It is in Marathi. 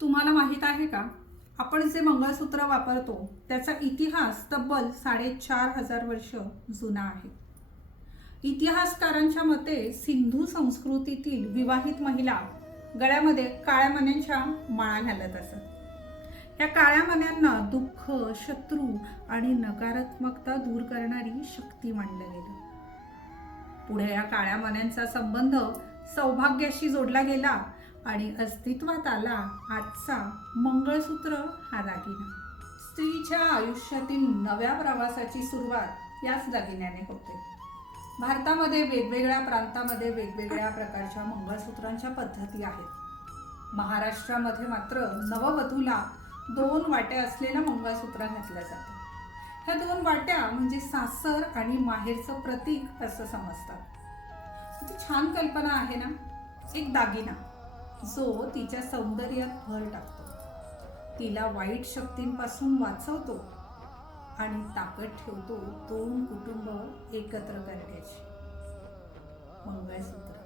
तुम्हाला माहित आहे का, आपण जे मंगळसूत्र वापरतो त्याचा इतिहास तब्बल 4,500 वर्ष जुना आहे. इतिहासकारांच्या मते सिंधू संस्कृतीतील विवाहित महिला गळ्यामध्ये काळ्या मण्यांच्या माळा घालत असत. या काळ्या मण्यांना दुःख, शत्रू आणि नकारात्मकता दूर करणारी शक्ती मानलं गेलं. पुढे या काळ्या मण्यांचा संबंध सौभाग्याशी जोडला गेला आणि अस्तित्वात आला आजचा मंगळसूत्र हा दागिना. स्त्रीच्या आयुष्यातील नव्या प्रवासाची सुरुवात याच दागिन्याने होते. भारतामध्ये वेगवेगळ्या प्रांतामध्ये वेगवेगळ्या प्रकारच्या मंगळसूत्रांच्या पद्धती आहेत. महाराष्ट्रामध्ये मात्र नववधूला 2 वाट्या असलेलं मंगळसूत्र घातलं जातं. ह्या 2 वाट्या म्हणजे सासर आणि माहेरचं प्रतीक असं समजतात. किती छान कल्पना आहे ना. एक दागिना जो तिच्या सौंदर्यात भर टाकतो, तिला वाईट शक्तींपासून वाचवतो आणि ताकद ठेवतो 2 कुटुंब एकत्र करण्याची. मंगळसूत्र